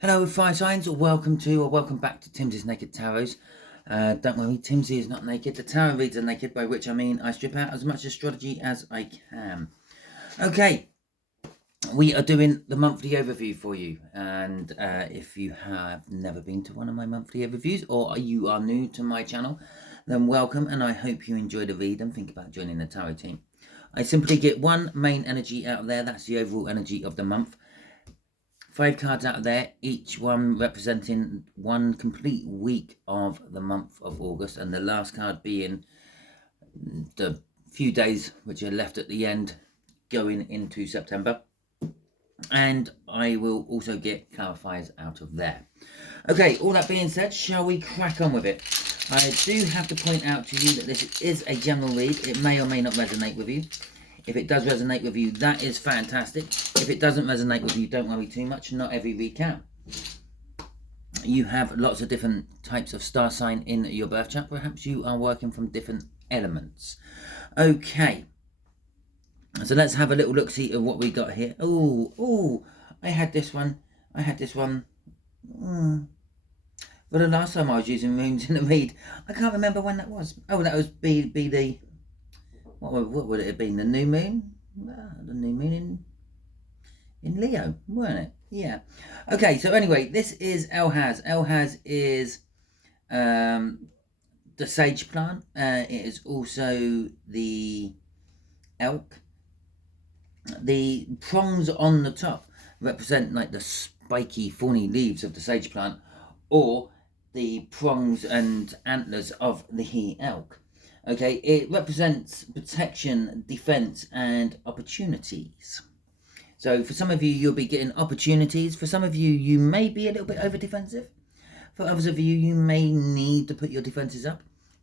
Hello, fire signs, or welcome back to Timsy Naked Tarots. Don't worry, Timsy is not naked. The tarot reads are naked, by which I mean I strip out as much astrology as I can. Okay, we are doing the monthly overview for you, and if you have never been to one of my monthly overviews, or you are new to my channel, then welcome, and I hope you enjoy the read and think about joining the tarot team. I simply get one main energy out of there. That's the overall energy of the month. 5 cards out of there, each one representing one complete week of the month of August, and the last card being the few days which are left at the end going into September. And I will also get clarifiers out of there. Okay, all that being said, shall we crack on with it? I do have to point out to you that this is a general read. It may or may not resonate with you. If it does resonate with you, that is fantastic. If it doesn't resonate with you, don't worry too much. Not every read can. You have lots of different types of star sign in your birth chart. Perhaps you are working from different elements. Okay. So let's have a little look-see of what we got here. Oh, I had this one. For the last time I was using runes in the read, I can't remember when that was. Oh, that was be the... What would it have been? The new moon? The new moon in Leo, weren't it? Yeah. Okay, so anyway, this is Elhaz. Elhaz is the sage plant. It is also the elk. The prongs on the top represent like the spiky, thorny leaves of the sage plant, or the prongs and antlers of the elk. Okay, it represents protection, defense, and opportunities. So for some of you, you'll be getting opportunities. For some of you, you may be a little bit over defensive. For others of you, you may need to put your defenses up.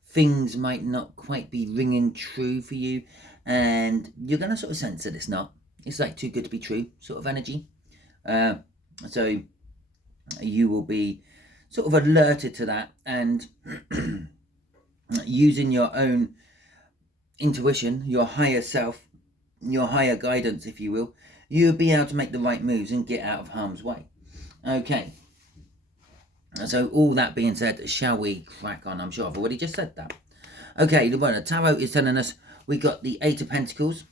Things might not quite be ringing true for you, and you're going to sort of sense that it's not. It's like too good to be true sort of energy. So you will be sort of alerted to that, and using your own intuition, your higher self, your higher guidance, if you will, you'll be able to make the right moves and get out of harm's way. Okay. So all that being said, shall we crack on? I'm sure I've already just said that. Okay, the tarot is telling us we got the 8 of Pentacles.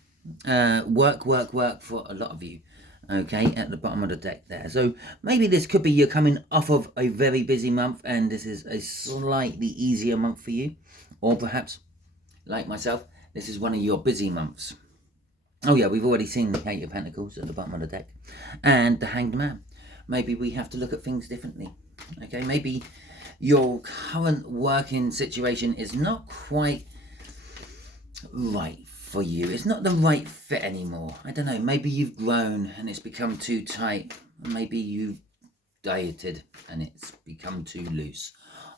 Work for a lot of you. Okay, at the bottom of the deck there. So maybe this could be you're coming off of a very busy month and this is a slightly easier month for you. Or perhaps, like myself, this is one of your busy months. Oh yeah, we've already seen the 8 of Pentacles at the bottom of the deck. And the Hanged Man. Maybe we have to look at things differently. Okay, maybe your current working situation is not quite right for you. It's not the right fit anymore. I don't know, maybe you've grown and it's become too tight. Maybe you've dieted and it's become too loose.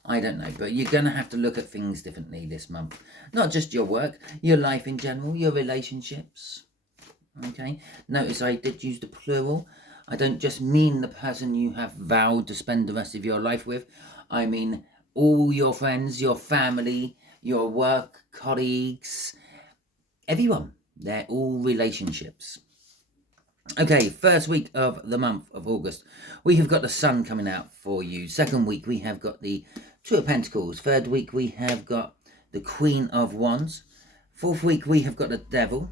I don't know, but you're going to have to look at things differently this month. Not just your work, your life in general, your relationships. Okay, notice I did use the plural. I don't just mean the person you have vowed to spend the rest of your life with. I mean all your friends, your family, your work colleagues, everyone. They're all relationships. Okay, first week of the month of August, we have got the sun coming out for you. Second week, we have got the 2 of Pentacles. Third week, we have got the Queen of Wands. Fourth week, we have got the Devil.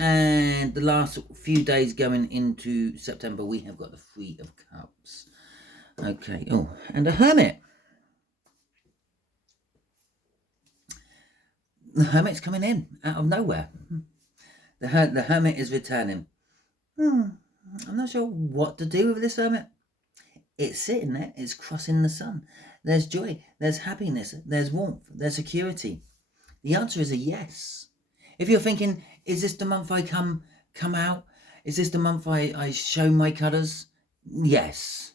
And the last few days going into September, we have got the 3 of Cups. Okay, oh, and the Hermit. The Hermit's coming in out of nowhere. The Hermit is returning. I'm not sure what to do with this Hermit. It's sitting there, it's crossing the sun. There's joy, there's happiness, there's warmth, there's security. The answer is a yes. If you're thinking, is this the month I come out? Is this the month I show my colours? Yes.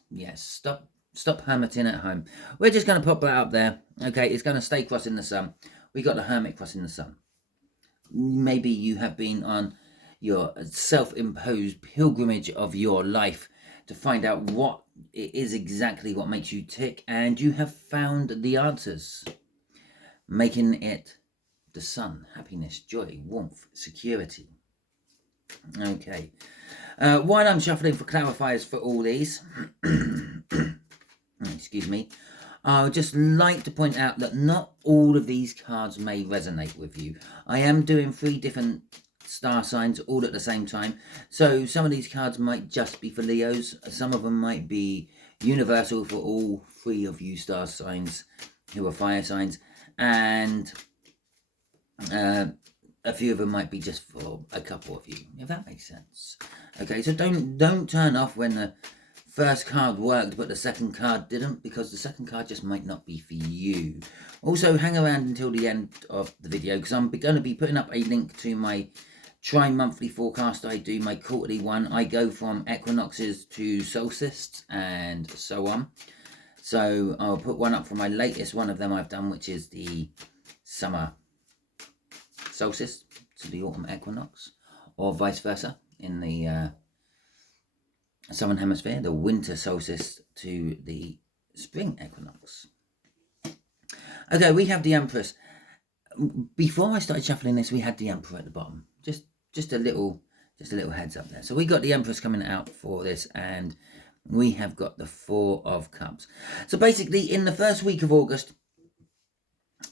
Stop hermiting at home. We're just going to pop that up there. Okay, it's going to stay crossing the sun. We got the Hermit crossing the sun. Maybe you have been on your self-imposed pilgrimage of your life to find out what it is exactly what makes you tick, and you have found the answers, making it the sun, happiness, joy, warmth, security. Okay, while I'm shuffling for clarifiers for all these, excuse me, I would just like to point out that not all of these cards may resonate with you. I am doing 3 different star signs all at the same time. So some of these cards might just be for Leos. Some of them might be universal for all 3 of you star signs who are fire signs. And a few of them might be just for a couple of you, if that makes sense. Okay, so don't turn off when the first card worked but the second card didn't, because the second card just might not be for you. Also, hang around until the end of the video, because I'm going to be putting up a link to my tri-monthly forecast. I do my quarterly one. I go from equinoxes to solstices and so on. So I'll put one up for my latest one of them I've done, which is the summer solstice to the autumn equinox, or vice versa in the southern hemisphere, the winter solstice to the spring equinox. Okay, we have the Empress. Before I started shuffling this, we had the Emperor at the bottom. Just a little heads up there. So we got the Empress coming out for this, and we have got the 4 of Cups. So basically, in the first week of August,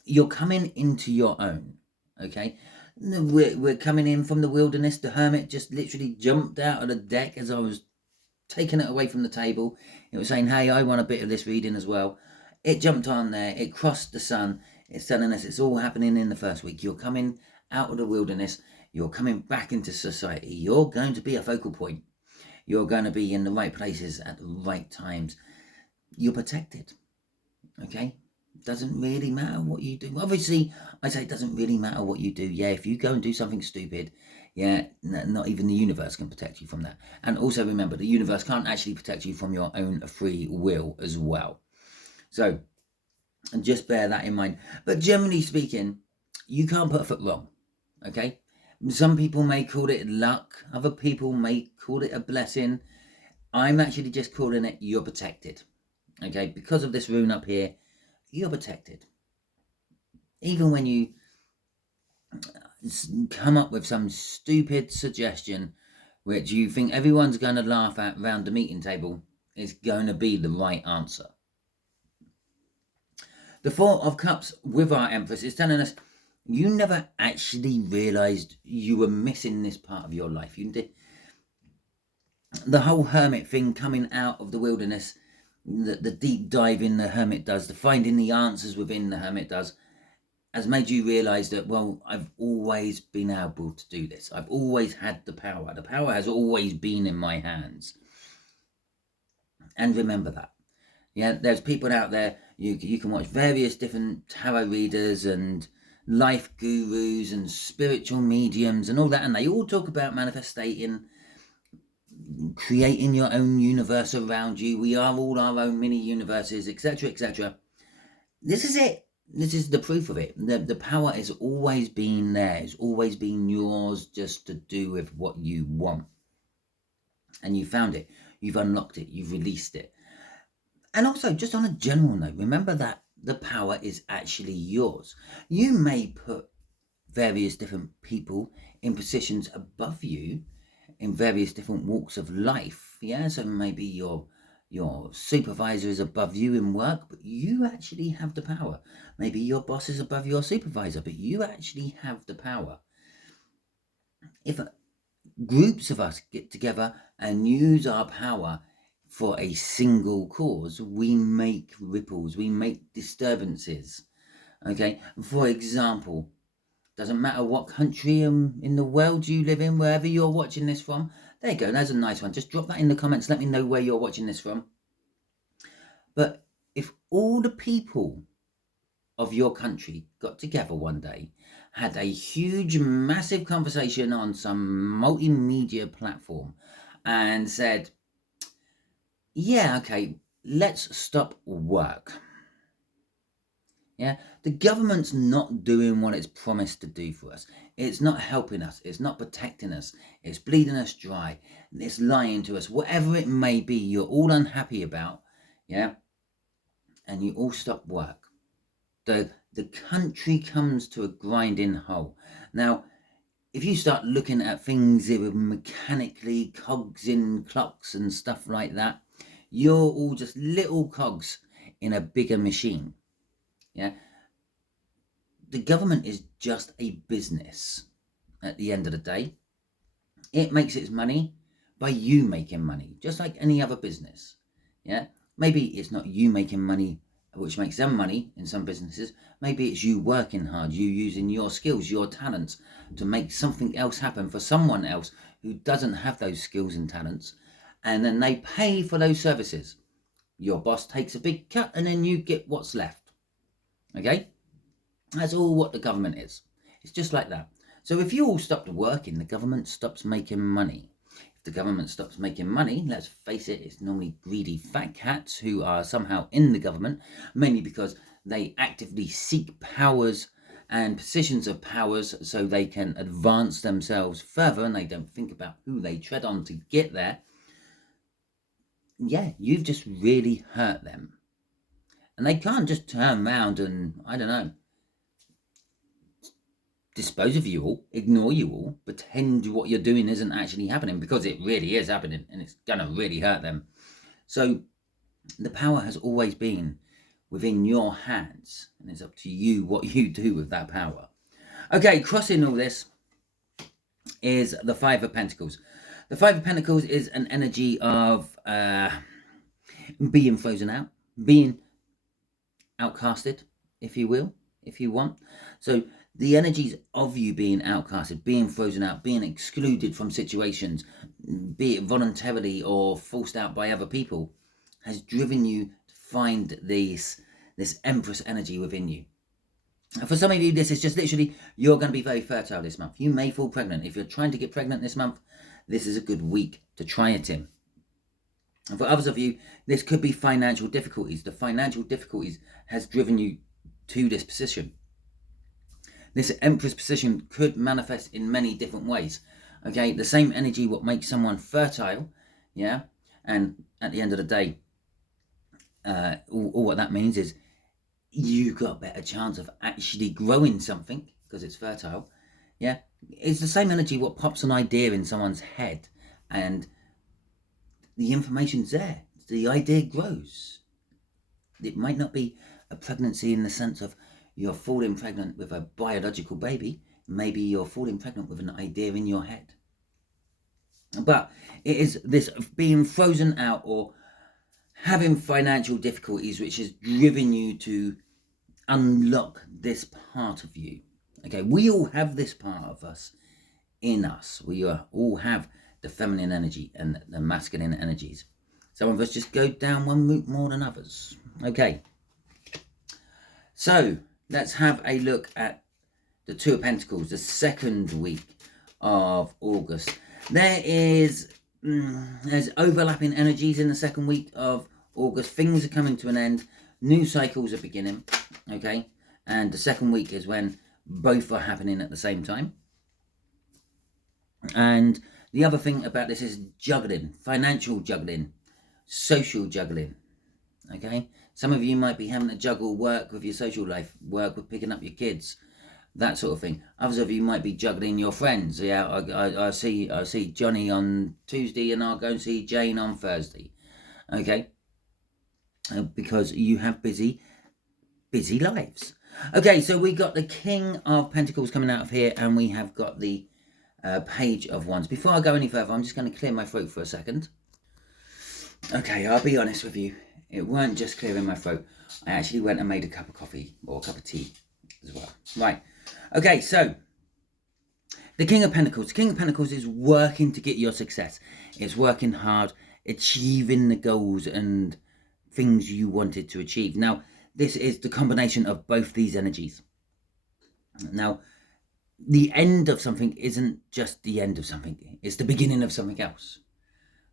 you're coming into your own. Okay, we're coming in from the wilderness. The Hermit just literally jumped out of the deck as I was taking it away from the table. It was saying, hey, I want a bit of this reading as well. It jumped on there. It crossed the sun. It's telling us it's all happening in the first week. You're coming out of the wilderness. You're coming back into society. You're going to be a focal point. You're going to be in the right places at the right times. You're protected. Okay? Doesn't really matter what you do. Obviously, I say it doesn't really matter what you do. Yeah, if you go and do something stupid, yeah, not even the universe can protect you from that. And also remember, the universe can't actually protect you from your own free will as well. So, and just bear that in mind. But generally speaking, you can't put a foot wrong. Okay? Some people may call it luck. Other people may call it a blessing. I'm actually just calling it you're protected. Okay? Because of this rune up here, you're protected. Even when you come up with some stupid suggestion which you think everyone's going to laugh at around the meeting table, it's going to be the right answer. The 4 of Cups with our Empress is telling us you never actually realised you were missing this part of your life. You did. The whole Hermit thing, coming out of the wilderness, the deep diving the Hermit does, the finding the answers within the Hermit does, has made you realise that, well, I've always been able to do this. I've always had the power. The power has always been in my hands. And remember that. Yeah, there's people out there, you can watch various different tarot readers and life gurus and spiritual mediums and all that, and they all talk about manifesting, creating your own universe around you. We are all our own mini universes, etc., etc. This is it. This is the proof of it. The power has always been there. It's always been yours, just to do with what you want. And you found it. You've unlocked it. You've released it. And also, just on a general note, remember that the power is actually yours. You may put various different people in positions above you in various different walks of life. Yeah, so maybe your supervisor is above you in work, but you actually have the power. Maybe your boss is above your supervisor, but you actually have the power. If groups of us get together and use our power for a single cause, we make ripples, we make disturbances. Okay, for example, doesn't matter what country in the world you live in, wherever you're watching this from. There you go, that's a nice one. Just drop that in the comments, let me know where you're watching this from. But if all the people of your country got together one day, had a huge, massive conversation on some multimedia platform and said, yeah, okay, let's stop work. Yeah, the government's not doing what it's promised to do for us. It's not helping us. It's not protecting us. It's bleeding us dry. It's lying to us. Whatever it may be, you're all unhappy about. Yeah, and you all stop work. The country comes to a grinding halt. Now, if you start looking at things with mechanically cogs in clocks and stuff like that, you're all just little cogs in a bigger machine. Yeah. The government is just a business at the end of the day. It makes its money by you making money, just like any other business. Yeah. Maybe it's not you making money which makes them money in some businesses. Maybe it's you working hard, you using your skills, your talents to make something else happen for someone else who doesn't have those skills and talents, and then they pay for those services. Your boss takes a big cut and then you get what's left. Okay? That's all what the government is. It's just like that. So if you all stopped working, the government stops making money. If the government stops making money, let's face it, it's normally greedy fat cats who are somehow in the government, mainly because they actively seek powers and positions of powers so they can advance themselves further, and they don't think about who they tread on to get there. Yeah, you've just really hurt them. And they can't just turn around and, I don't know, dispose of you all, ignore you all, pretend what you're doing isn't actually happening, because it really is happening and it's going to really hurt them. So the power has always been within your hands, and it's up to you what you do with that power. Okay, crossing all this is the Five of Pentacles. The Five of Pentacles is an energy of being frozen out, being outcasted, if you will, if you want. So the energies of you being outcasted, being frozen out, being excluded from situations, be it voluntarily or forced out by other people, has driven you to find this Empress energy within you. For some of you, this is just literally, you're going to be very fertile this month. You may fall pregnant. If you're trying to get pregnant this month, this is a good week to try it in. And for others of you, this could be financial difficulties. The financial difficulties has driven you to this position. This Empress position could manifest in many different ways. Okay, the same energy what makes someone fertile, yeah, and at the end of the day, all what that means is you got a better chance of actually growing something because it's fertile. Yeah, it's the same energy what pops an idea in someone's head, and the information's there. The idea grows. It might not be a pregnancy in the sense of you're falling pregnant with a biological baby. Maybe you're falling pregnant with an idea in your head. But it is this being frozen out or having financial difficulties which has driven you to unlock this part of you. Okay, we all have this part of us in us. We all have the feminine energy and the masculine energies. Some of us just go down one route more than others. Okay, so let's have a look at the Two of Pentacles, the second week of August. There's overlapping energies in the second week of August. Things are coming to an end. New cycles are beginning. Okay, and the second week is when both are happening at the same time. And the other thing about this is juggling, financial juggling, social juggling. Okay, some of you might be having to juggle work with your social life, work with picking up your kids, that sort of thing. Others of you might be juggling your friends. Yeah, I see Johnny on Tuesday and I'll go and see Jane on Thursday. Okay, because you have busy lives. Okay, so we got the King of Pentacles coming out of here, and we have got the Page of Wands. Before I go any further, I'm just going to clear my throat for a second. Okay, I'll be honest with you. It weren't just clearing my throat. I actually went and made a cup of coffee or a cup of tea as well. Right. Okay, so the King of Pentacles. The King of Pentacles is working to get your success. It's working hard, achieving the goals and things you wanted to achieve. Now, this is the combination of both these energies. Now, the end of something isn't just the end of something. It's the beginning of something else.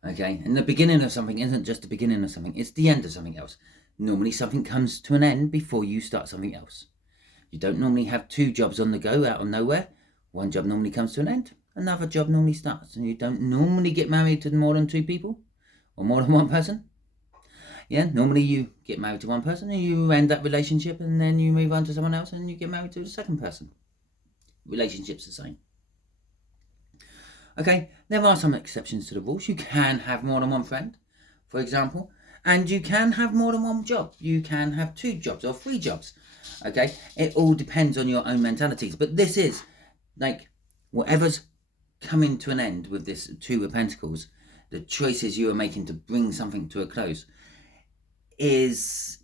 Okay, and the beginning of something isn't just the beginning of something, it's the end of something else. Normally something comes to an end before you start something else. You don't normally have two jobs on the go out of nowhere. One job normally comes to an end, another job normally starts, and you don't normally get married to more than two people or more than one person. Yeah, normally you get married to one person and you end that relationship, and then you move on to someone else and you get married to the second person. Relationship's the same. Okay, there are some exceptions to the rules. You can have more than one friend, for example. And you can have more than one job. You can have 2 jobs or 3 jobs. Okay, it all depends on your own mentalities. But this is like whatever's coming to an end with this 2 of Pentacles, the choices you are making to bring something to a close is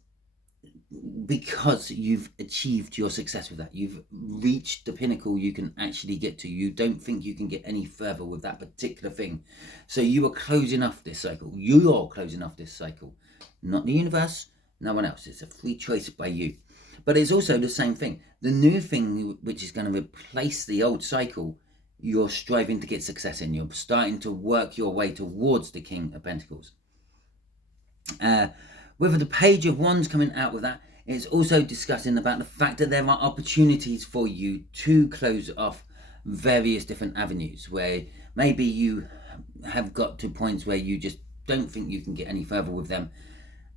because you've achieved your success with that. You've reached the pinnacle you can actually get to. You don't think you can get any further with that particular thing. So you are closing off this cycle. You're closing off this cycle. Not the universe, no one else. It's a free choice by you. But it's also the same thing. The new thing which is going to replace the old cycle, you're striving to get success in. You're starting to work your way towards the King of Pentacles. With the Page of Wands coming out with that, it's also discussing about the fact that there are opportunities for you to close off various different avenues where maybe you have got to points where you just don't think you can get any further with them,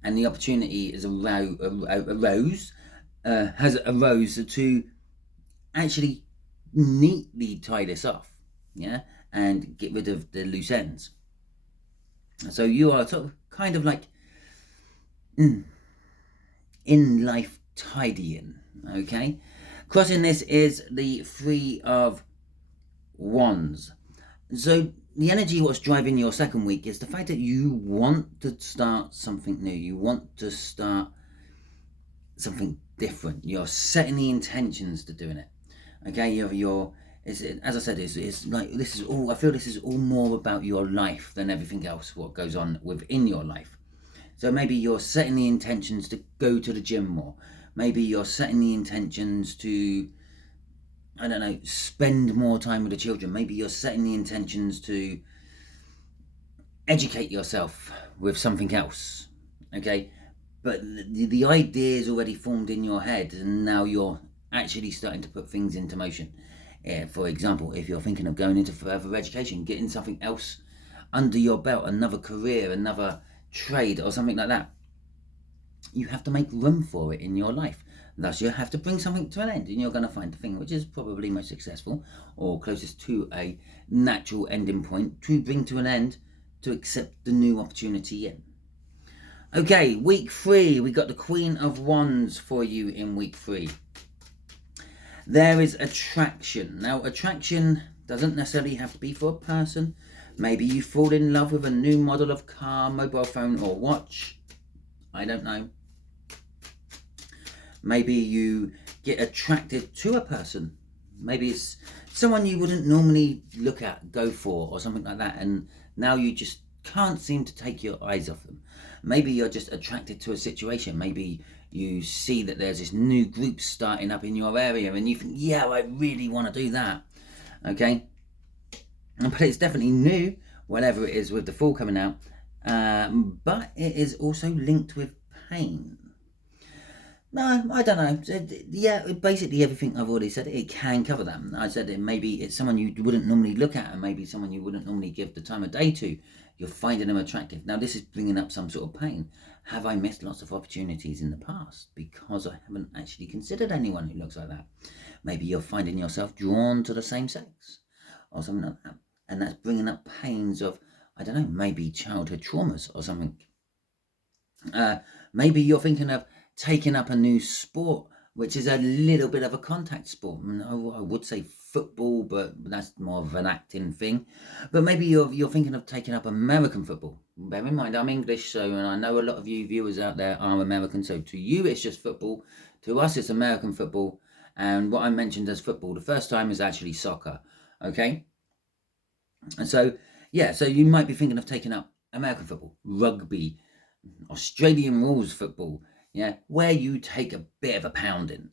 and the opportunity has arose to actually neatly tie this off, yeah, and get rid of the loose ends. So you are sort of kind of like in life tidying, okay? Crossing this is the 3 of Wands. So the energy what's driving your second week is the fact that you want to start something new. You want to start something different. You're setting the intentions to doing it, okay? As I said, it's like this is all. I feel this is all more about your life than everything else what goes on within your life. So maybe you're setting the intentions to go to the gym more. Maybe you're setting the intentions to, I don't know, spend more time with the children. Maybe you're setting the intentions to educate yourself with something else, okay? But the idea is already formed in your head, and now you're actually starting to put things into motion. For example, if you're thinking of going into further education, getting something else under your belt, another career, another trade or something like that, you have to make room for it in your life. Thus you have to bring something to an end, and you're going to find the thing which is probably most successful or closest to a natural ending point to bring to an end to accept the new opportunity in. Okay, week 3, we got the Queen of Wands for you in week 3. There is attraction. Now attraction doesn't necessarily have to be for a person. Maybe you fall in love with a new model of car, mobile phone or watch. I don't know. Maybe you get attracted to a person. Maybe it's someone you wouldn't normally look at, go for, or something like that. And now you just can't seem to take your eyes off them. Maybe you're just attracted to a situation. Maybe you see that there's this new group starting up in your area and you think, yeah, I really want to do that. Okay? But it's definitely new, whatever it is with the Fool coming out. But it is also linked with pain. No, I don't know. Yeah, basically everything I've already said, it can cover that. I said maybe it's someone you wouldn't normally look at, and maybe someone you wouldn't normally give the time of day to. You're finding them attractive. Now this is bringing up some sort of pain. Have I missed lots of opportunities in the past because I haven't actually considered anyone who looks like that? Maybe you're finding yourself drawn to the same sex or something like that. And that's bringing up pains of, I don't know, maybe childhood traumas or something. Maybe you're thinking of taking up a new sport, which is a little bit of a contact sport. I would say football, but that's more of an acting thing. But maybe you're thinking of taking up American football. Bear in mind, I'm English, so and I know a lot of you viewers out there are American, so to you it's just football. To us it's American football. And what I mentioned as football, the first time is actually soccer. Okay? And so, yeah, so you might be thinking of taking up American football, rugby, Australian rules football, yeah, where you take a bit of a pounding.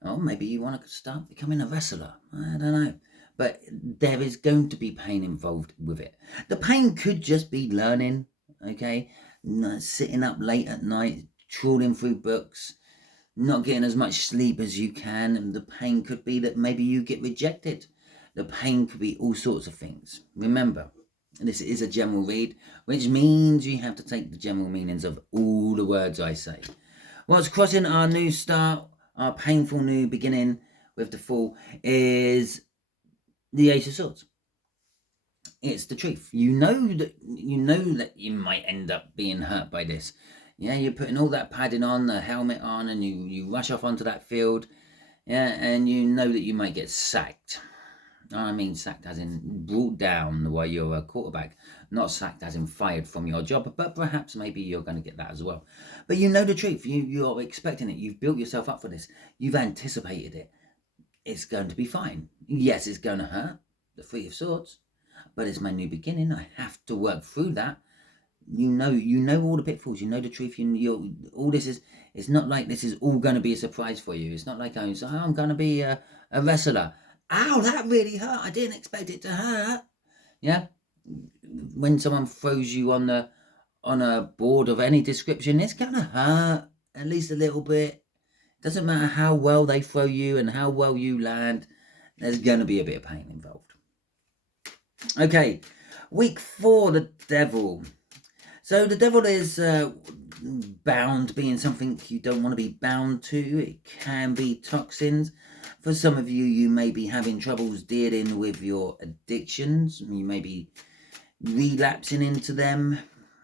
Or maybe you want to start becoming a wrestler. I don't know. But there is going to be pain involved with it. The pain could just be learning, okay? Sitting up late at night, trawling through books, not getting as much sleep as you can. And the pain could be that maybe you get rejected. The pain could be all sorts of things. Remember, this is a general read, which means you have to take the general meanings of all the words I say. What's crossing our new start, our painful new beginning with the Fool, is the Ace of Swords. It's the truth. You know that you might end up being hurt by this. Yeah, you're putting all that padding on, the helmet on, and you rush off onto that field. Yeah, and you know that you might get sacked. I mean sacked as in brought down while you're a quarterback, not sacked as in fired from your job, but perhaps maybe you're going to get that as well. But you know the truth. You're expecting it. You've built yourself up for this. You've anticipated it. It's going to be fine. Yes, it's going to hurt, the Three of Swords, but it's my new beginning. I have to work through that. You know all the pitfalls. You know the truth. All this is. It's not like this is all going to be a surprise for you. It's not like I'm going to be a wrestler. Ow, that really hurt. I didn't expect it to hurt. Yeah, when someone throws you on a board of any description, it's going to hurt at least a little bit. Doesn't matter how well they throw you and how well you land. There's going to be a bit of pain involved. Okay, week 4, the Devil. So the Devil is bound, being something you don't want to be bound to. It can be toxins. For some of you, you may be having troubles dealing with your addictions. You may be relapsing into them,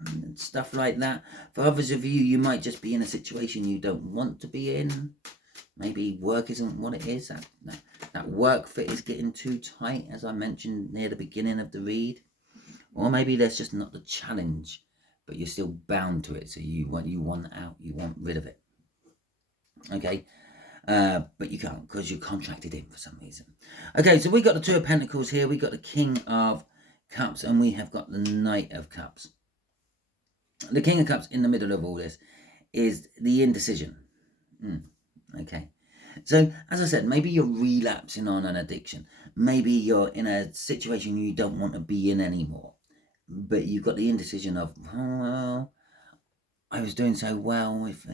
and stuff like that. For others of you, you might just be in a situation you don't want to be in. Maybe work isn't what it is. That work fit is getting too tight, as I mentioned near the beginning of the read. Or maybe there's just not the challenge, but you're still bound to it. So you want out. You want rid of it. Okay. But you can't because you're contracted in for some reason. Okay, so we got the Two of Pentacles here. We got the King of Cups, and we have got the Knight of Cups. The King of Cups in the middle of all this is the indecision. Okay, so as I said, maybe you're relapsing on an addiction. Maybe you're in a situation you don't want to be in anymore. But you've got the indecision of, oh, well, I was doing so well. If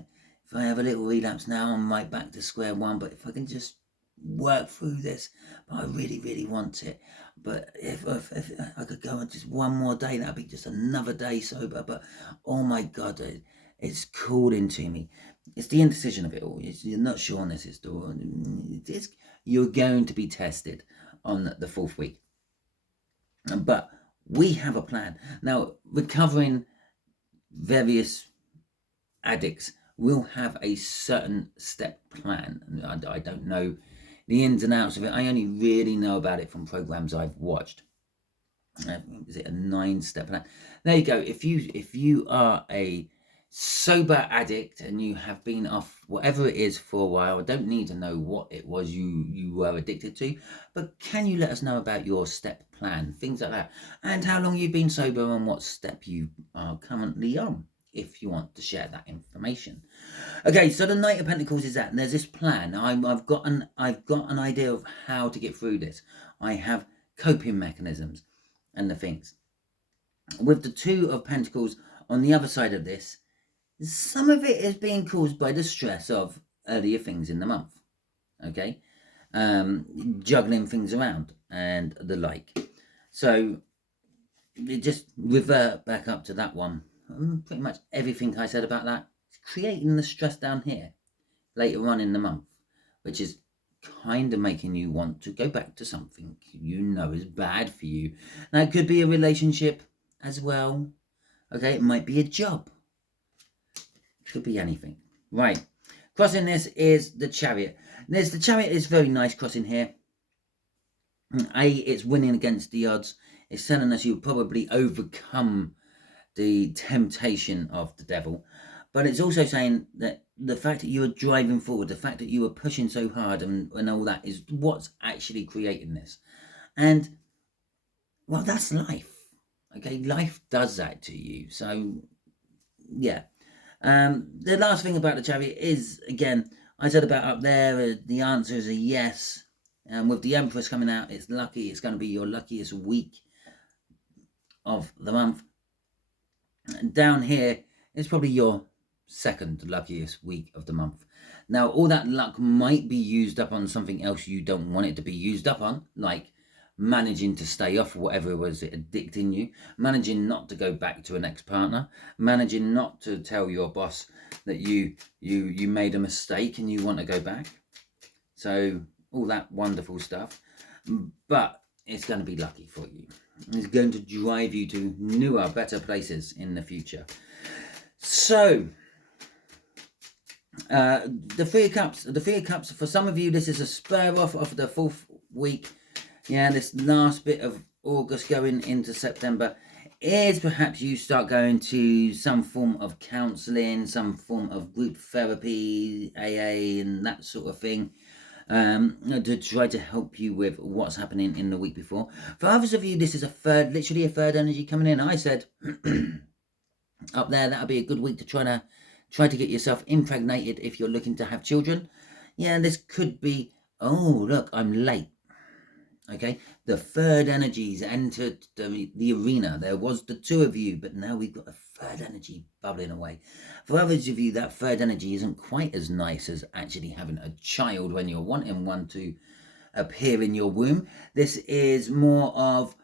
I have a little relapse now, I'm right back to square one. But if I can just work through this, but I really, really want it. But if I could go on just one more day, that'd be just another day sober. But oh my God, it's calling to me. It's the indecision of it all. You're not sure on this. You're going to be tested on the 4th week. But we have a plan. Now, recovering various addicts will have a certain step plan. I don't know the ins and outs of it. I only really know about it from programs I've watched. Is it a 9-step plan? There you go. If you are a sober addict and you have been off whatever it is for a while, I don't need to know what it was you were addicted to, but can you let us know about your step plan, things like that, and how long you've been sober and what step you are currently on, if you want to share that information. Okay, so the Knight of Pentacles is that, and there's this plan. I've got an idea of how to get through this. I have coping mechanisms and the things. With the Two of Pentacles on the other side of this, some of it is being caused by the stress of earlier things in the month. Okay, juggling things around and the like. So just revert back up to that one. Pretty much everything I said about that is creating the stress down here later on in the month, which is kind of making you want to go back to something you know is bad for you. Now, it could be a relationship as well. Okay, it might be a job. Could be anything. Right. Crossing this is the Chariot. The Chariot is very nice crossing here. It's winning against the odds. It's telling us you'll probably overcome the temptation of the devil. But it's also saying that the fact that you are driving forward, the fact that you are pushing so hard and all that is what's actually creating this. And, well, that's life. Okay, life does that to you. So, yeah. The last thing about the Chariot is, again, I said about up there, the answer is a yes. And with the Empress coming out, it's lucky. It's going to be your luckiest week of the month. And down here, it's probably your second luckiest week of the month. Now, all that luck might be used up on something else you don't want it to be used up on, like managing to stay off whatever it was addicting you, managing not to go back to an ex-partner, managing not to tell your boss that you made a mistake and you want to go back. So all that wonderful stuff. But it's going to be lucky for you. It's going to drive you to newer, better places in the future. So The Three of Cups. The Three of Cups. For some of you, this is a spur off of the 4th week. Yeah, this last bit of August going into September is perhaps you start going to some form of counselling, some form of group therapy, AA, and that sort of thing, to try to help you with what's happening in the week before. For others of you, this is literally a third energy coming in. I said up there that'll be a good week to try to get yourself impregnated if you're looking to have children. Yeah, this could be, oh look, I'm late. Okay, the third energies entered the arena. There was the two of you, but now we've got a third energy bubbling away. For others of you, that third energy isn't quite as nice as actually having a child when you're wanting one to appear in your womb. This is more of,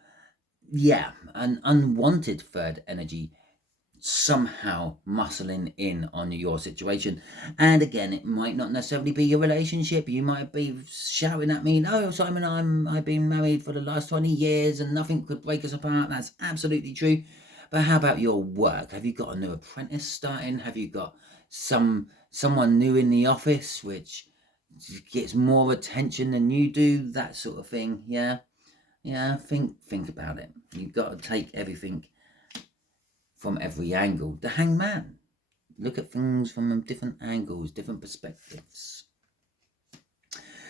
yeah, an unwanted third energy somehow muscling in on your situation. And again, it might not necessarily be your relationship. You might be shouting at me, no, Simon, I've been married for the last 20 years and nothing could break us apart. That's absolutely true. But how about your work? Have you got a new apprentice starting? Have you got someone new in the office which gets more attention than you do? That sort of thing. Yeah, think about it. You've got to take everything from every angle. The Hangman. Look at things from different angles, different perspectives.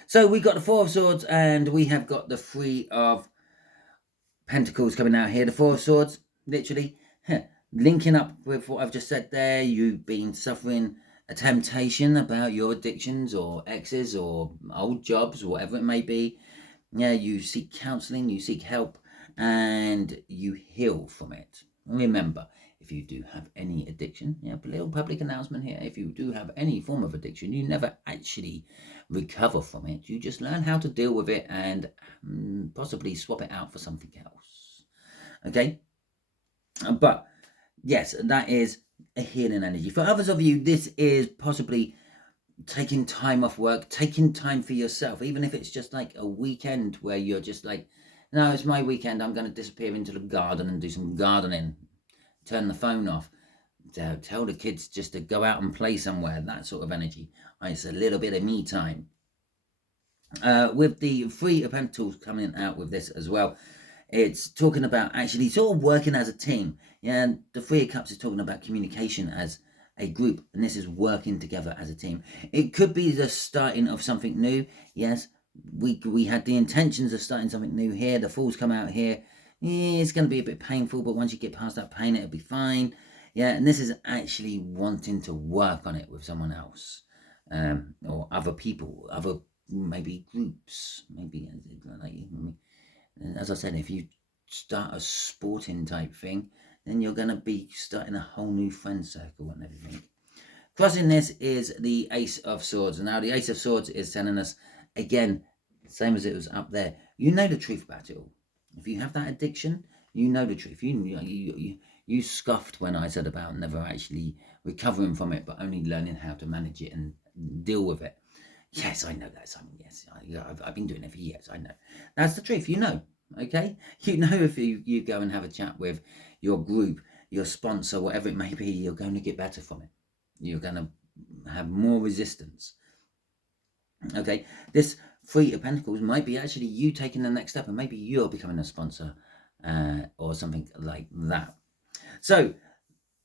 So we got the Four of Swords and we have got the Three of Pentacles coming out here. The Four of Swords, literally, linking up with what I've just said there. You've been suffering a temptation about your addictions or exes or old jobs, whatever it may be. Yeah, you seek counselling, you seek help, and you heal from it. Remember, if you do have any addiction, yeah, a little public announcement here, if you do have any form of addiction, you never actually recover from it. You just learn how to deal with it and possibly swap it out for something else. Okay? But, yes, that is a healing energy. For others of you, this is possibly taking time off work, taking time for yourself, even if it's just like a weekend where you're just like, no, it's my weekend, I'm going to disappear into the garden and do some gardening, turn the phone off, tell the kids just to go out and play somewhere, that sort of energy. It's a little bit of me time. With the Three of Pentacles coming out with this as well, it's talking about actually sort of working as a team. Yeah, and the Three of Cups is talking about communication as a group, and this is working together as a team. It could be the starting of something new. Yes, we had the intentions of starting something new here. The Fool's come out here. Yeah, it's going to be a bit painful, but once you get past that pain, it'll be fine. Yeah, and this is actually wanting to work on it with someone else, or other people, other maybe groups, maybe as I said, if you start a sporting type thing, then you're going to be starting a whole new friend circle and everything. Crossing this is the Ace of Swords. Now, the Ace of Swords is telling us, again, same as it was up there, you know the truth about it all. If you have that addiction, you know the truth. You scoffed when I said about never actually recovering from it, but only learning how to manage it and deal with it. Yes, I know that, Simon. Yes, I've been doing it for years. I know. That's the truth. You know. Okay? You know if you go and have a chat with your group, your sponsor, whatever it may be, you're going to get better from it. You're going to have more resistance. Okay? This Three of Pentacles might be actually you taking the next step, and maybe you're becoming a sponsor or something like that. So,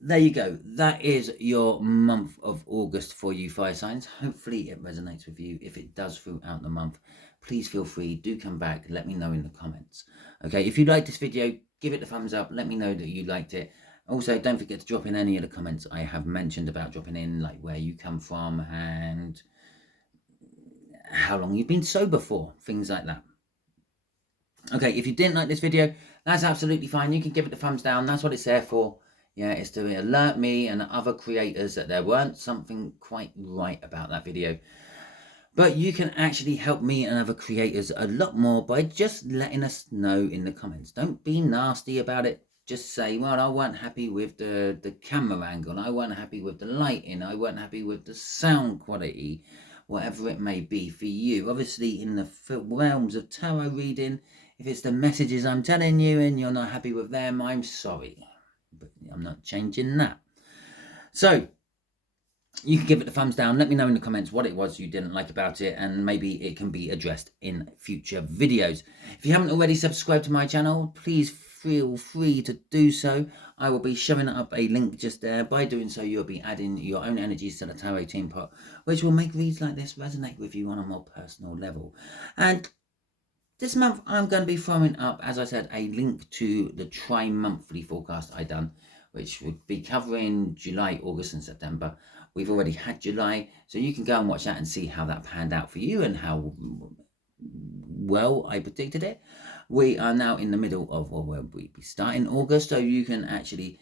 there you go. That is your month of August for you fire signs. Hopefully it resonates with you. If it does throughout the month, please feel free. Do come back. Let me know in the comments. Okay, if you like this video, give it a thumbs up. Let me know that you liked it. Also, don't forget to drop in any of the comments I have mentioned about dropping in, like where you come from and how long you've been sober for, things like that. Okay, if you didn't like this video, that's absolutely fine. You can give it a thumbs down. That's what it's there for. Yeah, it's to alert me and other creators that there weren't something quite right about that video. But you can actually help me and other creators a lot more by just letting us know in the comments. Don't be nasty about it. Just say, well, I weren't happy with the camera angle. I weren't happy with the lighting. I weren't happy with the sound quality. Whatever it may be for you. Obviously, in the realms of tarot reading, if it's the messages I'm telling you and you're not happy with them, I'm sorry. But I'm not changing that. So, you can give it the thumbs down. Let me know in the comments what it was you didn't like about it, and maybe it can be addressed in future videos. If you haven't already subscribed to my channel, please feel free to do so. I will be showing up a link just there. By doing so, you'll be adding your own energies to the tarot team pot, which will make reads like this resonate with you on a more personal level. And this month, I'm going to be throwing up, as I said, a link to the tri-monthly forecast I done, which would be covering July, August, and September. We've already had July, so you can go and watch that and see how that panned out for you and how well I predicted it. We are now in the middle of, or we'll be starting August, so you can actually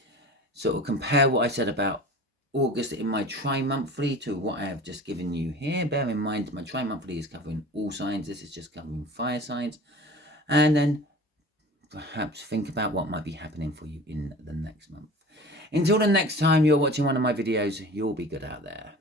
sort of compare what I said about August in my tri-monthly to what I have just given you here. Bear in mind, my tri-monthly is covering all signs. This is just covering fire signs. And then perhaps think about what might be happening for you in the next month. Until the next time you're watching one of my videos, you'll be good out there.